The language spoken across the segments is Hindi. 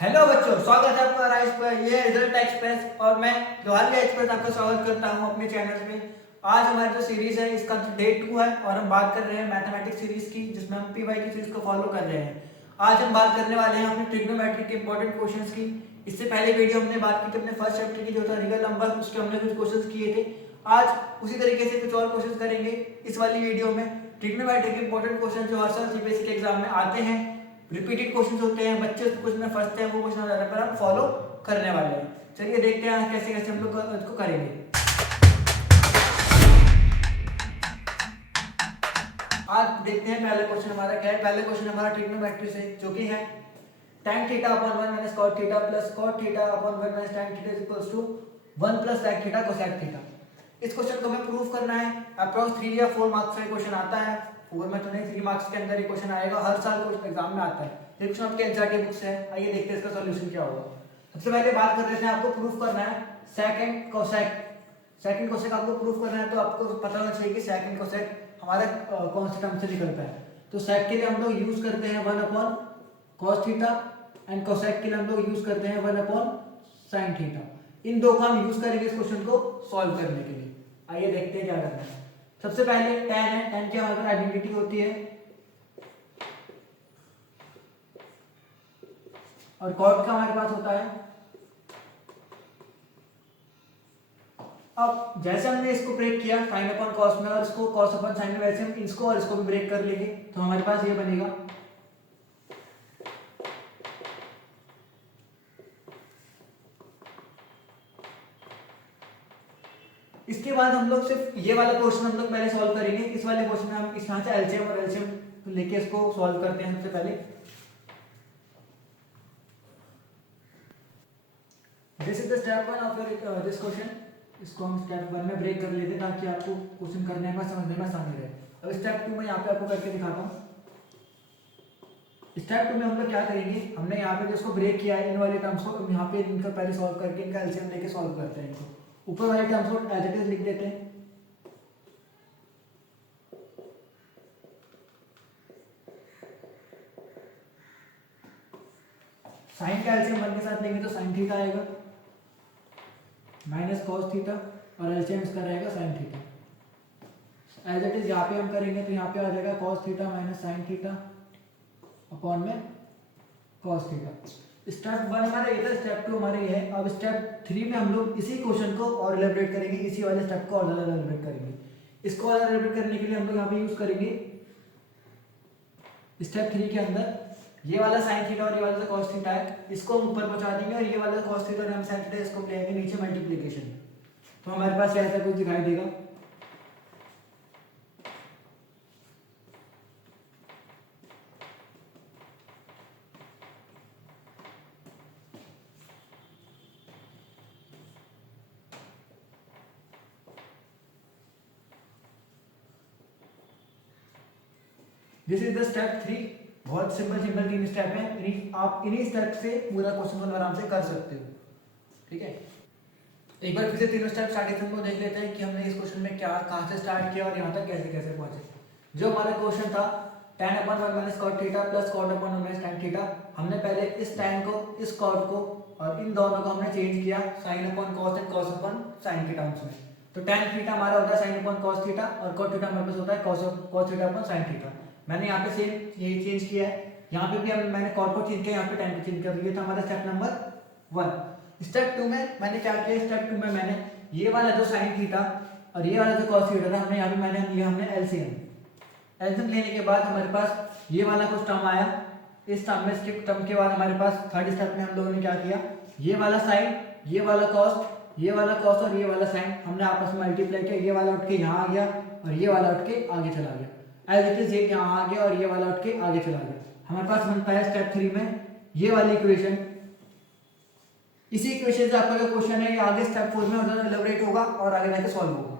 हेलो बच्चों, स्वागत है आपका राइस पर। ये रिजल्ट एक्सप्रेस और मैं लोहार एक्सप्रेस आपका स्वागत करता हूं अपने चैनल पे। आज हमारी जो सीरीज है इसका डे 2 है और हम बात कर रहे हैं मैथमेटिक्स सीरीज की, जिसमें हम पीवाई की सीरीज को फॉलो कर रहे हैं। आज हम बात करने वाले हैं अपने ट्रिग्नोमेट्री के इंपॉर्टेंट क्वेश्चंस की। इससे पहले वीडियो हमने बात की थी अपने फर्स्ट चैप्टर की, जो था रियल नंबर, उसके हमने कुछ क्वेश्चंस किए थे। आज उसी तरीके से कुछ और क्वेश्चन करेंगे इस वाली वीडियो में। ट्रिग्नोमेट्री के इंपॉर्टेंट क्वेश्चन जो हर साल सीबीएसई के एग्जाम में आते हैं, रिपीटेड क्वेश्चंस होते हैं, बच्चे कुछ में फंसते हैं, वो क्वेश्चन पर हम फॉलो करने वाले हैं। चलिए देखते हैं कैसे कैसे हम लोग इसको करेंगे। आज देखते हैं पहला क्वेश्चन हमारा क्या है। पहला क्वेश्चन हमारा ट्रिग्नोमेट्री से, जो कि है tan theta upon 1 minus cot theta plus cot theta upon 1 minus tan theta is equals to 1 plus sec theta cosec theta. इस क्वेश्चन को हमें प्रूव करना है। अप्रॉक्स 3 या 4 मार्क्स का क्वेश्चन आता है। 4 में तो नहीं, 3 मार्क्स के अंदर ये क्वेश्चन आएगा, हर साल कुछ एग्जाम में आता है। ये क्वेश्चन आपके एनसीईआरटी बुक से है। आइए देखते हैं इसका सॉल्यूशन क्या होगा। सबसे पहले बात कर लेते हैं, आपको प्रूफ करना है सेकंड कोसेक। सेकंड कोसेक आपको प्रूफ करना है, तो आपको पता होना चाहिए कि सेकंड कोसेक हमारा कौन से टर्म से निकलता है। तो सेक के लिए हम लोग यूज करते हैं 1 upon cos theta and cosec के लिए हम लोग यूज करते हैं 1 अपॉन sin थीटा। इन दो का हम यूज करेंगे इस क्वेश्चन को सॉल्व करने के लिए। आइए देखते हैं क्या करना है। सबसे पहले tan है, tan की हमारे पास आइडेंटिटी होती है, और cot का हमारे पास होता है। अब जैसे हमने इसको ब्रेक किया sin अपॉन cos में और इसको cos अपॉन sin में, वैसे हम इसको और इसको भी ब्रेक कर लेंगे, तो हमारे पास ये बनेगा इसके बाद हम लोग सिर्फ ये वाला क्वेश्चन हम लोग पहले सॉल्व करेंगे। इस वाले क्वेश्चन में हम इस यहाँ से एलसीएम और एलसीएम लेके इसको सॉल्व करते हैं। सबसे पहले this is the step 1 of your this question. इसको हम स्टेप 1 में ब्रेक कर लेते हैं ताकि आपको क्वेश्चन करने में समझने में आसानी रहे। अब स्टेप 2 में यहाँ पे आपको करके दिखाता हूँ। स्टेप 2 में हम लोग क्या करेंगे, हमने यहाँ पे जिसको ब्रेक किया है इन वाले टर्म्स को यहाँ पे इनका पहले सॉल्व करके इनका एलसीएम लेके सॉल्व करते हैं। इनको ऊपर वाले टर्म्स को एज इट इज लिख देते हैं। साइन का एलसीएम 1 के साथ लेंगे तो साइन थीटा आएगा माइनस कॉस थीटा, और एलसीएम इसका रहेगा sine theta. As it is यहाँ पे हम करेंगे तो यहाँ पे आ जाएगा cos theta minus sine theta upon में कॉस थीटा। स्टेप 1 हमारा ये था, स्टेप 2 हमारा ये है। अब स्टेप 3 में हम लोग इसी क्वेश्चन को और इलेबरेट करेंगे, इसी वाले स्टेप को और इलेबरेट करेंगे। इसको और इलेबरेट करने के लिए हम लोग यहाँ पे यूज करेंगे स्टेप 3 के अंदर ये वाला साइन थीटा और ये वाला कॉस थीटा है, इसको हम ऊपर पहुंचा देंगे, और ये वाला कॉस थीटा और हम साइन थीटा इसको ले आएंगे नीचे मल्टीप्लिकेशन। तो हमारे पास ऐसा कुछ दिखाई देगा। This is the step 3। बहुत सिंपल 3 स्टेप है। आप इन्हीं स्टेप से पूरा क्वेश्चन आराम से कर सकते हो। ठीक है, एक बार फिर से तीनों स्टेप स्टार्टिंग को देख लेते हैं कि हमने इस क्वेश्चन में क्या कहाँ से स्टार्ट किया और यहाँ तक कैसे कैसे पहुंचे। जो हमारा क्वेश्चन था tan upon 1 minus cot theta plus cot upon 1 minus tan theta, हमने पहले इस tan को, इस cot को और इन दोनों को हमने चेंज किया sin upon cos and cos upon sin के टर्म्स में। तो tan थीटा हमारा होता है sin अपॉन cos थीटा और cot थीटा हमारे पास होता है cos theta upon sin theta. मैंने यहाँ पे सेम यही चेंज किया है, यहाँ पे भी मैंने cot को चेंज किया, यहाँ पे tan को चेंज किया। ये था हमारा स्टेप नंबर 1। स्टेप 2 में मैंने क्या किया, स्टेप 2 में मैंने ये वाला जो sin थीटा और ये वाला जो cos थीटा था, हमने यहाँ पे मैंने लिया हमने एलसीएम लेने के बाद हमारे पास ये वाला कुछ टर्म आया। इस टर्म में, इसके टर्म के बाद हमारे पास थर्ड स्टेप में हम लोगों ने क्या किया, ये वाला साइन, ये वाला कॉस, ये वाला कॉस और ये वाला साइन हमने आपस में मल्टीप्लाई किया। ये वाला उठ के यहाँ आ गया और ये वाला उठ के आगे चला गया। एज इट इज ये यहाँ आ गया और ये वाला उठ के आगे चला गया। हमारे पास बनता है स्टेप 3 में ये वाली इक्वेशन। इसी इक्वेशन से आपका जो क्वेश्चन है ये आगे स्टेप 4 में एलाबोरेट होगा और आगे जाके सॉल्व होगा।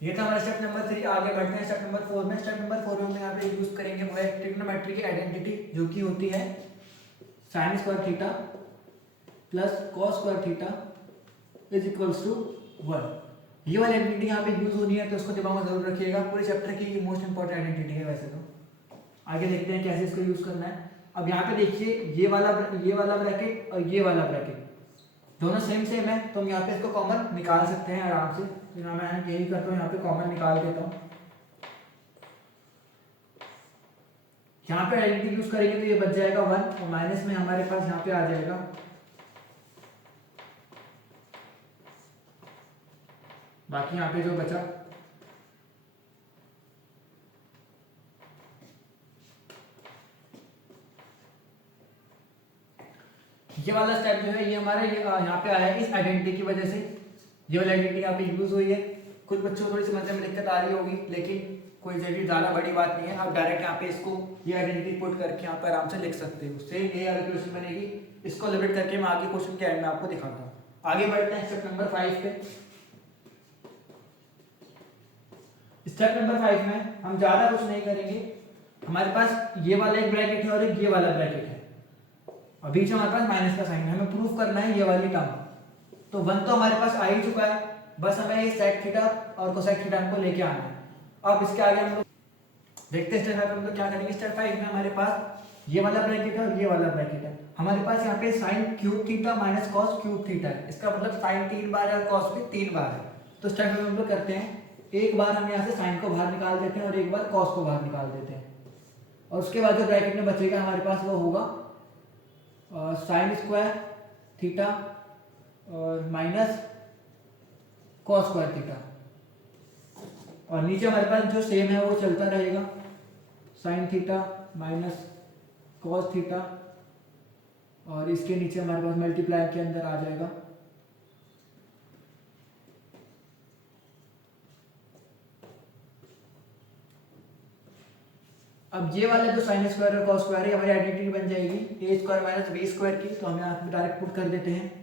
ये था हमारा स्टेप नंबर 3। आगे बढ़ते हैं स्टेप नंबर 4 में। स्टेप नंबर 4 में हम यहाँ पे यूज करेंगे वो है ट्रिग्नोमेट्री की आइडेंटिटी, जो कि होती है sine square theta plus cos square theta is equals to 1। ये वाली आइडेंटिटी यहाँ पे यूज होनी है, तो उसको दिमाग में जरूर रखिएगा। पूरे चैप्टर की मोस्ट इंपॉर्टेंट आइडेंटिटी है वैसे तो। आगे देखते हैं कैसे इसको यूज करना है। अब यहाँ पे देखिए ये वाला ब्रैकेट और ये वाला ब्रैकेट दोनों सेम है, तो हम यहाँ पे इसको कॉमन निकाल सकते हैं आराम से। तो मैं यही करता हूँ, यहाँ पे कॉमन निकाल देता हूँ। यहाँ पे आइडेंटिटी यूज करेंगे तो ये बच जाएगा 1 और माइनस में हमारे पास यहाँ पे आ जाएगा बाकी यहाँ पे जो बचा। ये वाला स्टेप जो है ये हमारे यहाँ पे आया है इस आइडेंटिटी की वजह से। ये वाली आइडेंटिटी यहाँ पे यूज हुई है। कुछ बच्चों को थोड़ी समझने में दिक्कत आ रही होगी, लेकिन कोई ज़्यादा बड़ी बात नहीं है। आप डायरेक्ट यहाँ पे इसको ये आइडेंटिटी पुट करके यहाँ पर आराम से लिख सकते हो। उससे ये वाली क्वेश्चन बनेगी। इसको एलिब्रेट करके मैं आगे क्वेश्चन के एंड में आपको दिखाता हूँ। आगे बढ़ते हैं स्टेप नंबर 5 पे। स्टेप नंबर 5 में हम ज़्यादा कुछ नहीं करेंगे। हमारे पास ये वाला एक ब्रैकेट है और एक ये वाला ब्रैकेट है और बीच में हमारे पास माइनस का साइन है। हमें प्रूफ करना है ये वाली टर्म। तो 1 तो हमारे पास आ ही चुका है, बस हमें ये सेक थीटा और कोसेक थीटा को लेके आना है। अब इसके आगे हम लोग देखते हैं स्टेप 5 में हम लोग क्या करेंगे। स्टेप 5 में हमारे पास ये वाला ब्रैकेट है और ये वाला ब्रैकेट है। हमारे पास यहाँ पे sine cube theta minus cos cube theta है। इसका मतलब साइन 3 बार है और कॉस भी 3 बार है। तो स्टेप में हम लोग करते हैं, एक बार हम यहाँ से साइन को बाहर निकाल देते हैं और एक बार कॉस को बाहर निकाल देते हैं। और उसके बाद जो ब्रैकेट में बचेगा हमारे पास वो होगा साइन स्क्वायर थीटा और माइनस कॉस स्क्वायर थीटा। और नीचे हमारे पास जो सेम है वो चलता रहेगा, sine theta minus cos theta और इसके नीचे हमारे पास मल्टीप्लाई के अंदर आ जाएगा अब ये वाला जो साइन स्क्वायर और कॉस स्क्वायर है हमारी आइडेंटिटी बन जाएगी ए स्क्वायर माइनस बी स्क्वायर की। तो हम यहाँ पे डायरेक्ट पुट कर देते हैं।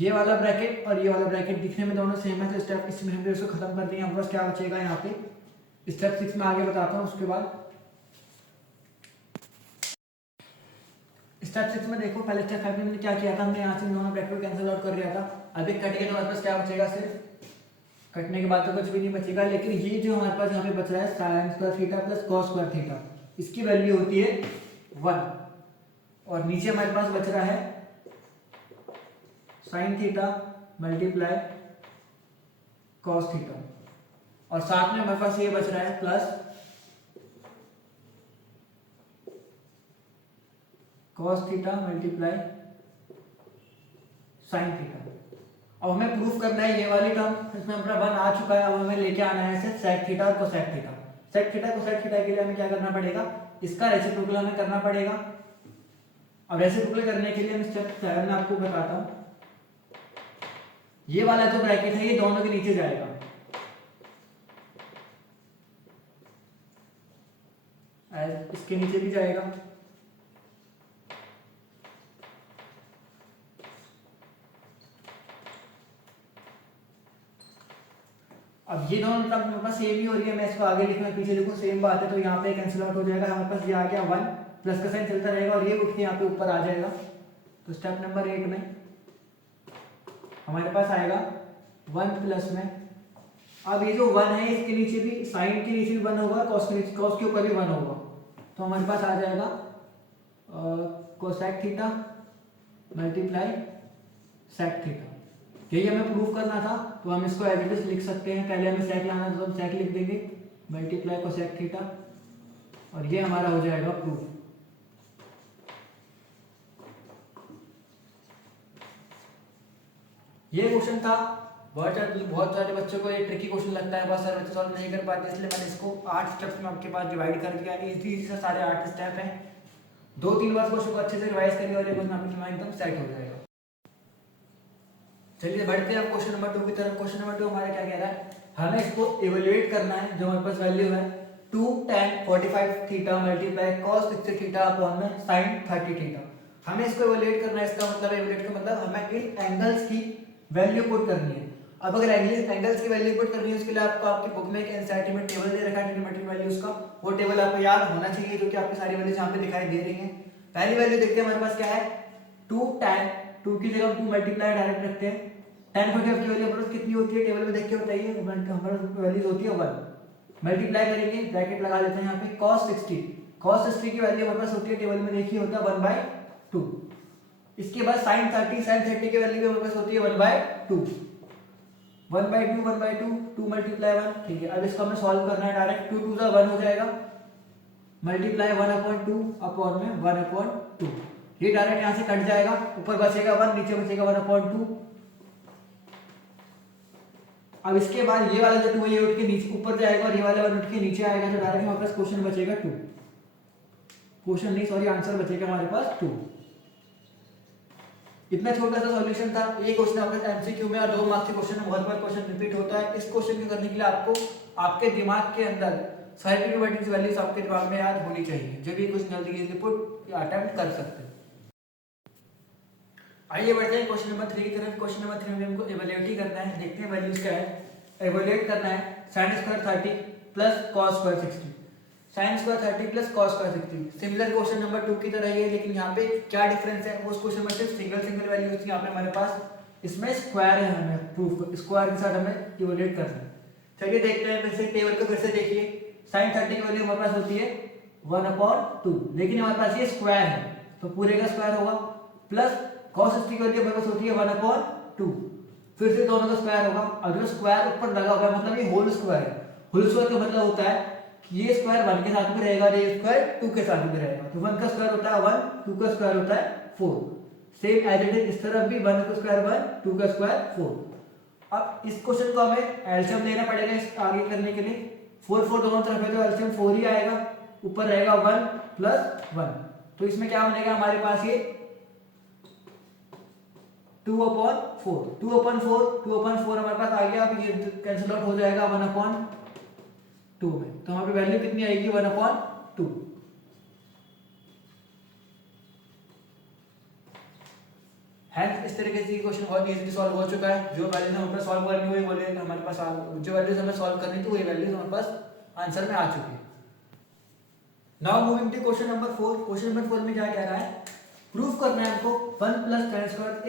ये वाला ब्रैकेट और ये वाला ब्रैकेट दिखने में दोनों सेम है, तो स्टेप इसमें हमने उसको खत्म कर दिया। हमारे पास क्या बचेगा यहाँ पे स्टेप 6 में आगे बताता हूँ। उसके बाद स्टेप 6 में देखो, पहले स्टेप 5 में मैंने क्या किया था, हमने यहाँ से दोनों ब्रैकेट को कैंसिल आउट कर दिया था। अभी कट के तो हमारे पास क्या बचेगा, सिर्फ कटने के बाद तो कुछ भी नहीं बचेगा। लेकिन ये जो हमारे पास यहाँ पे बच रहा है sine square theta plus cos square theta, इसकी वैल्यू होती है 1 और नीचे हमारे पास बच रहा है sine theta multiply cos theta और साथ में हमारे पास ये बच रहा है plus cos theta multiply sine theta. अब हमें प्रूफ करना है ये वाली टर्म, इसमें हमारा 1 आ चुका है। अब हमें लेके आना है सिर्फ सेक थीटा और cosec theta. Sec theta cosec theta के लिए हमें क्या करना पड़ेगा, इसका रेसिप्रोकल हमें करना पड़ेगा। अब रेसिप्रोकल करने के लिए मैं स्टेप 7 में आपको बताता हूं। ये वाला जो ब्रैकेट है ये दोनों के नीचे जाएगा, इसके नीचे भी जाएगा। अब ये दोनों मतलब मेरे पास सेम ही हो रही है, मैं इसको आगे लिखूं पीछे लिखूं सेम बात है, तो यहाँ पे कैंसिल आउट हो जाएगा। हमारे पास ये आ गया 1 प्लस का साइन चलता रहेगा और ये उठ के यहाँ पे ऊपर आ जाएगा। तो स्टेप नंबर 8 में हमारे पास आएगा 1 प्लस में, अब ये जो 1 है इसके नीचे भी साइन के नीचे भी 1 होगा, कॉस के ऊपर भी 1 होगा। तो हमारे पास आ जाएगा cosec theta multiply sec theta. यही हमें प्रूफ करना था, तो हम इसको एज इट इज लिख सकते हैं। पहले हमें सेक लाना था तो हम सेक लिख देंगे मल्टीप्लाई कोसेक थीटा और ये हमारा हो जाएगा प्रूफ। ये क्वेश्चन था, बहुत सारे बच्चों को ये ट्रिकी क्वेश्चन लगता है, बहुत सारे बच्चे सॉल्व नहीं कर पाते, इसलिए मैंने इसको 8 स्टेप्स में आपके पास डिवाइड कर दिया। इजी से सारे 8 स्टेप हैं। 2-3 बार क्वेश्चन को अच्छे से रिवाइज करिए और ये क्वेश्चन आपके दिमाग एकदम सेट हो जाएगा। चलिए बढ़ते हैं अब क्वेश्चन नंबर 2 की तरफ। क्वेश्चन नंबर 2 हमारा क्या कह रहा है, हमें इसको इवेल्युएट करना है। जो हमारे पास वैल्यू है 2 tan 45 theta multiply cos 60 theta upon में sin 30 थीटा। हमें इसको इवेल्युएट करना है। इसका मतलब इवेल्युएट का मतलब हमें इन एंगल्स की वैल्यू पुट करनी है। अब अगर एंगल्स की वैल्यू पुट करनी है उसके लिए आपको आपकी बुक में एक एनसीईआरटी में टेबल दे रखा है ट्रिग्नोमेट्रिक वैल्यूज का, वो टेबल आपको याद होना चाहिए, जो कि आपकी सारी वैल्यूज यहाँ पे दिखाई दे रही हैं। पहली वैल्यू देखते हैं हमारे पास क्या है, 2 tan, 2 की जगह 2 मल्टीप्लाई डायरेक्ट रखते हैं। tan की वैल्यू हमारे पास कितनी होती है टेबल में देख के बताइए, हमारे वैल्यूज होती है 1, मल्टीप्लाई करेंगे, ब्रैकेट लगा देते हैं यहाँ पे, cos 60 की वैल्यू हमारे पास होती है टेबल में देखिए होता है 1/2। इसके बाद sin 30 की वैल्यू हमारे पास होती है 1/2, 1/2 2 मल्टीप्लाई 1, ठीक है। अब इसको हमें सॉल्व करना है डायरेक्ट, 2 2 जा 1 हो जाएगा, मल्टीप्लाई 1/2 अपॉन में 1/2, ये डायरेक्ट यहाँ से कट जाएगा, ऊपर बचेगा 1, नीचे बचेगा 1/2। अब इसके बाद ये वाला जो 2 है ये उठ के नीचे ऊपर जाएगा और ये वाला 1 उठ के नीचे आएगा, तो डायरेक्ट हमारे पास क्वेश्चन बचेगा 2, क्वेश्चन नहीं सॉरी आंसर बचेगा हमारे पास 2। इतना छोटा सा सॉल्यूशन था। ये क्वेश्चन आपके एमसीक्यू में और 2 मार्क्स के क्वेश्चन में बहुत बार क्वेश्चन रिपीट होता है। इस क्वेश्चन को करने के लिए आपको आपके दिमाग के अंदर सारी ट्रिग्नोमेट्रिक वैल्यूज आपके दिमाग में याद होनी चाहिए, जो भी कुछ जल्दी इजीली पुट या अटेम्प्ट कर सकते हैं। आइए बढ़ते हैं क्वेश्चन नंबर 3 की तरफ। क्वेश्चन नंबर 3 में हमको इवैल्यूएट ही करना है, देखते हैं वैल्यूज क्या है। इवैल्यूएट करना है sin square 30 plus cos square 60, sin square 30 plus cos square 60। Similar question number 2 की तरह ही है, लेकिन यहाँ पे क्या डिफरेंस है, उस क्वेश्चन में सिर्फ सिंगल वैल्यू थी, यहाँ पे हमारे पास इसमें स्क्वायर है, हमें प्रूफ स्क्वायर के साथ हमें इवैल्यूएट करना है। चलिए देखते हैं, फिर से टेबल को फिर से देखिए। sin 30 की वैल्यू हमारे पास होती है 1/2, लेकिन हमारे पास ये स्क्वायर है तो पूरे का स्क्वायर होगा, प्लस cos 60 की वैल्यू हमारे पास होती है 1/2, फिर से दोनों का स्क्वायर होगा। अब जो स्क्वायर ऊपर लगा हुआ है मतलब ये होल स्क्वायर है, होल स्क्वायर का मतलब होता है कि ये स्क्वायर 1 के साथ में रहेगा और ये स्क्वायर 2 के साथ में रहेगा, तो 1 का स्क्वायर होता है 1, 2 का स्क्वायर होता है 4। सेम एज इट इज इस तरफ भी 1 का स्क्वायर 1, 2 का स्क्वायर 4। अब इस क्वेश्चन को हमें एलसीएम लेना पड़ेगा इस आगे करने के लिए। 4 4 दोनों तरफ है तो एलसीएम 4 ही आएगा, ऊपर रहेगा 1 प्लस 1, तो इसमें क्या बनेगा हमारे पास ये 2/4, 2/4 हमारे पास आ गया। अब ये कैंसिल आउट हो जाएगा 1/2 में, तो वहां पे वैल्यू कितनी आएगी 1/2। हैंस इस तरीके से क्वेश्चन बहुत इजीली सॉल्व हो चुका है। जो वैल्यूज हमें सॉल्व करनी हुई बोले हमारे पास जो वैल्यूज हमें सॉल्व करनी थी वही वैल्यूज हमारे पास आंसर में आ चुकी है। Now moving to question number 4। Question number 4 में क्या कह रहा है, प्रूफ करना है हमको 1 plus tan square a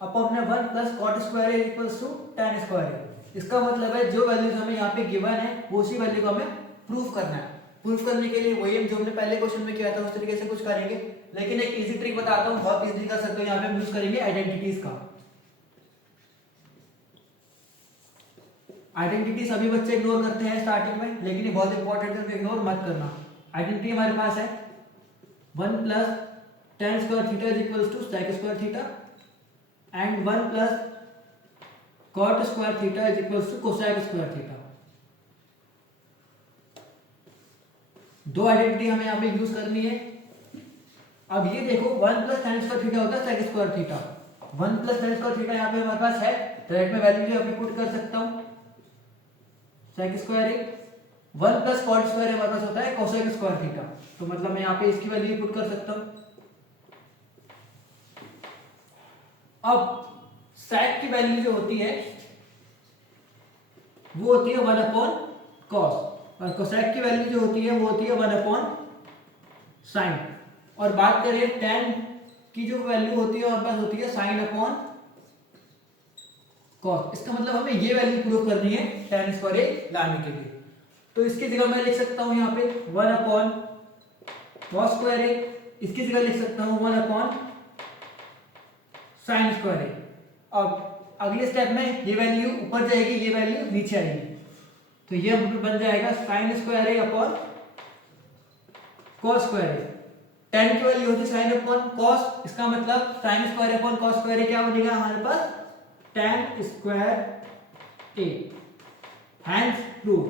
upon 1 plus cot square a equals to tan square a। इसका मतलब है जो वैल्यूज हमें यहाँ पे गिवन है वो उसी वैल्यू को हमें प्रूफ करना है। प्रूफ करने के लिए वही जो हमने पहले क्वेश्चन में किया था उस तरीके से कुछ करेंगे, लेकिन एक इजी ट्रिक बताता हूँ, बहुत इजीली कर सकते हो। यहाँ पे हम यूज करेंगे आइडेंटिटीज का। आइडेंटिटी सभी बच्चे इग्नोर करते हैं स्टार्टिंग में, लेकिन ये बहुत इंपॉर्टेंट है तो इग्नोर मत करना। आइडेंटिटी हमारे पास है 1 plus tan square theta is equals to sec square theta and 1 plus cot square theta is equals to cosec square theta. दो आइडेंटिटी हमें यहाँ पे यूज करनी है। अब ये देखो 1 प्लस tan स्क्वायर थीटा होता है sec square theta, 1 plus tan square theta यहाँ पे हमारे पास है, डायरेक्ट में वैल्यू यहाँ पे पुट कर सकता हूँ sec square 1 plus cot square हमारे पास होता है cosec स्क्वायर थीटा, तो मतलब मैं यहाँ पे इसकी वैल्यू पुट कर सकता हूँ। अब sec की वैल्यू जो होती है वो होती है 1/cos और cosec की वैल्यू जो होती है वो होती है 1/sin। और बात करें tan की जो वैल्यू होती है हमारे पास होती है sin/cos। इसका मतलब हमें ये वैल्यू प्रूव करनी है tan स्क्वायर a लाने के लिए, तो इसकी जगह मैं लिख सकता हूं यहाँ पे 1/cos स्क्वायर a, इसकी जगह लिख सकता हूं 1/sin स्क्वायर a। अब अगले स्टेप में ये वैल्यू ऊपर जाएगी, ये वैल्यू नीचे आएगी, तो ये बन जाएगा sin square a upon cos square a। tan की वैल्यू होती है sin अपॉन cos, इसका मतलब sin square upon cos square a क्या बनेगा हमारे पास tan square a। Hence prove.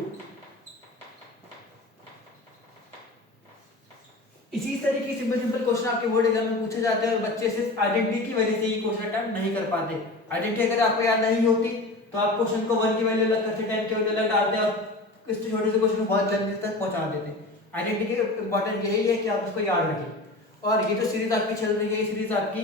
इसी तरीके सिंपल क्वेश्चन आपके बोर्ड एग्जाम में पूछे जाते हैं, बच्चे सिर्फ आइडेंटिटी की वजह से ही क्वेश्चन अटेम्प्ट नहीं कर पाते। आइडेंटिटी अगर आपको याद नहीं होती तो आप क्वेश्चन को 1 की वैल्यू अलग करते, 10 की वैल्यू अलग डालते और इस छोटे से क्वेश्चन को बहुत लंबे तक पहुंचा देते। आइडेंटिटी का इंपॉर्टेंट यही है कि आप उसको याद रखें। और ये जो सीरीज आपकी चल रही है, ये सीरीज आपकी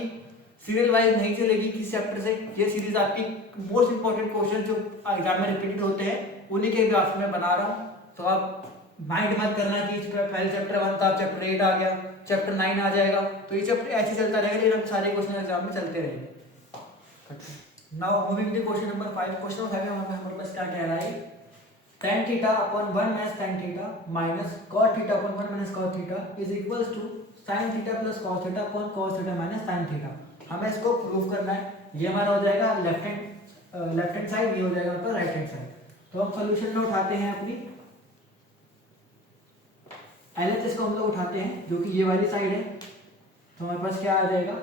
सीरियल वाइज नहीं चलेगी किस चैप्टर से, ये सीरीज आपकी मोस्ट इंपॉर्टेंट क्वेश्चन जो एग्जाम में रिपीटेड होते हैं उन्हीं के ग्राफ में बना रहा हूँ। तो आप माइंड मत करना कि पहले चैप्टर 1 था, चैप्टर 8 आ गया, चैप्टर 9 आ जाएगा, तो ये चैप्टर ऐसे चलता रहेगा, लेकिन सारे क्वेश्चन एग्जाम में चलते रहेंगे। Now moving to question number 5। Question number 5 में हमारे पास क्या कह रहा है, tan theta upon 1 minus tan theta minus cot theta upon 1 minus cot theta is equals to sin theta plus cos theta upon cos theta minus sin theta. हमें इसको प्रूव करना है। ये हमारा हो जाएगा लेफ्ट हैंड साइड, ये हो जाएगा आपका राइट हैंड साइड। तो हम सॉल्यूशन में उठाते हैं अपनी LHS को हम लोग उठाते हैं जो कि ये वाली साइड है। तो हमारे पास क्या आ जाएगा,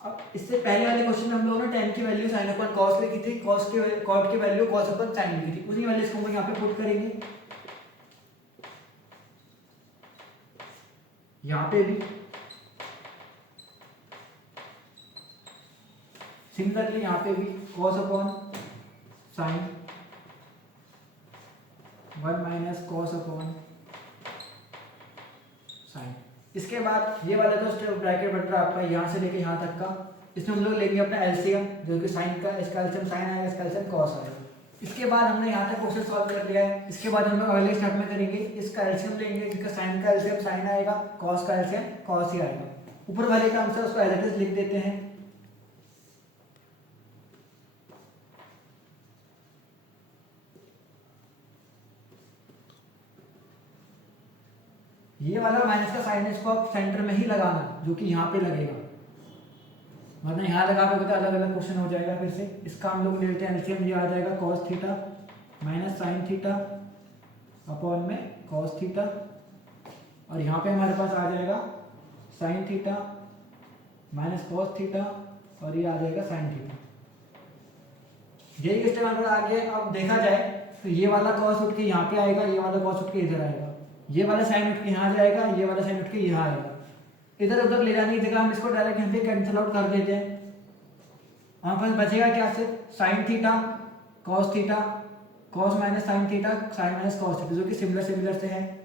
अब इससे पहले वाले क्वेश्चन में हम लोगों ने tan की वैल्यू sin अपन cos लिखी थी, cot की वैल्यू cos अपन sin लिखी थी, उसी वैल्यूज को हम यहाँ पे पुट करेंगे। यहाँ पे भी सिमिलरली यहाँ पे भी cos upon sin 1 minus cos upon sin। इसके बाद ये वाला जो ब्रैकेट बन रहा है आपका यहाँ से लेके यहाँ तक का, इसमें हम लोग लेंगे अपना एलसीएम जो कि sin का, इसका एलसीएम sin आएगा, इसका एलसीएम cos आएगा। इसके बाद हमने यहाँ तक क्वेश्चन सॉल्व कर लिया है। इसके बाद हम लोग अगले स्टेप में करेंगे, इसका एलसीएम लेंगे, जिसका sin का एलसीएम sin आएगा, cos का एलसीएम cos ही आएगा। ऊपर वाले का आंसर उसको एज इट इज लिख देते हैं। ये वाला माइनस का साइन इसको आप सेंटर में ही लगाना जो कि यहाँ पे लगेगा, वरना यहाँ लगा के तो अलग अलग क्वेश्चन हो जाएगा। फिर से इसका हम लोग लेते हैं एलसीएम, ये आ जाएगा cos theta minus sine theta upon में cos थीटा, और यहाँ पे हमारे पास आ जाएगा sine theta minus cos theta, और ये आ जाएगा साइन थीटा। यही स्टेप अगर आगे अब देखा जाए तो ये वाला cos उठ के यहाँ पे आएगा, ये वाला cos उठ के इधर आएगा, ये वाला साइन उठ के यहाँ जाएगा, ये वाला साइन उठ के यहाँ आएगा। इधर उधर ले जाने की जगह हम इसको डायरेक्ट यहाँ पे कैंसिल आउट कर देते हैं। हमारे पास बचेगा क्या, सिर्फ sine theta cos theta, cos minus sine theta, sine minus cos theta, जो कि सिमिलर से है।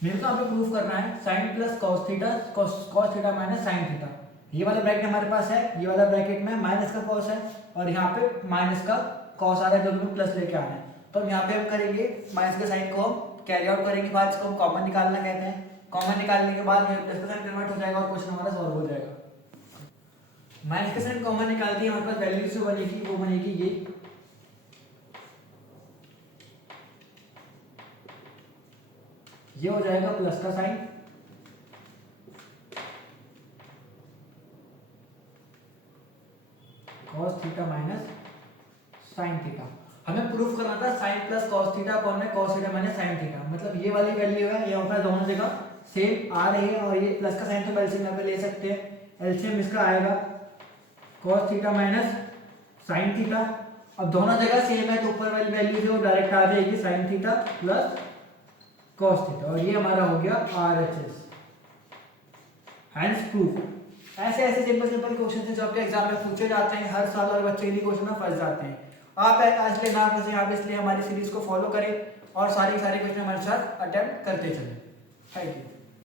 मेरे को यहाँ पे प्रूफ करना है sin plus cos theta cos theta minus sin theta. ये वाला ब्रैकेट हमारे पास है, ये वाला ब्रैकेट में माइनस का cos है और यहाँ पे माइनस का cos आ रहा है, दोनों में प्लस लेके आना है। तो हम यहाँ पे हम करेंगे माइनस का साइन को हम कैरी आउट करेंगे, बाद इसको हम कॉमन निकालना कहते हैं। कॉमन निकालने के बाद प्लस का साइन कन्वर्ट हो जाएगा और क्वेश्चन हमारा सॉल्व हो जाएगा। माइनस का साइन कॉमन निकालती है, हमारे पास वैल्यू जो बनेगी वो बनेगी ये हो जाएगा प्लस का sine cos theta minus sin theta. हमें प्रूफ करना था sin plus cos theta upon में cos theta minus sin theta, मतलब ये वाली वैल्यू है, ये हमारे दोनों जगह सेम आ रही है, और ये प्लस का साइन तो एलसीएम यहाँ पे ले सकते हैं। एलसीएम इसका आएगा cos theta minus sin theta. अब दोनों जगह सेम है तो ऊपर वाली वैल्यू जो डायरेक्ट आ जाएगी sin theta plus cos theta, और ये हमारा हो गया RHS। Hence proof. ऐसे ऐसे सिंपल क्वेश्चन हैं जो आपके एग्जाम में पूछे जाते हैं हर साल, और बच्चे इन्हीं क्वेश्चन में फंस जाते हैं। आप इसलिए ना फंसे, आप इसलिए हमारी सीरीज को फॉलो करें और सारे क्वेश्चन हमारे साथ अटेम्प्ट करते चलें। Thank you.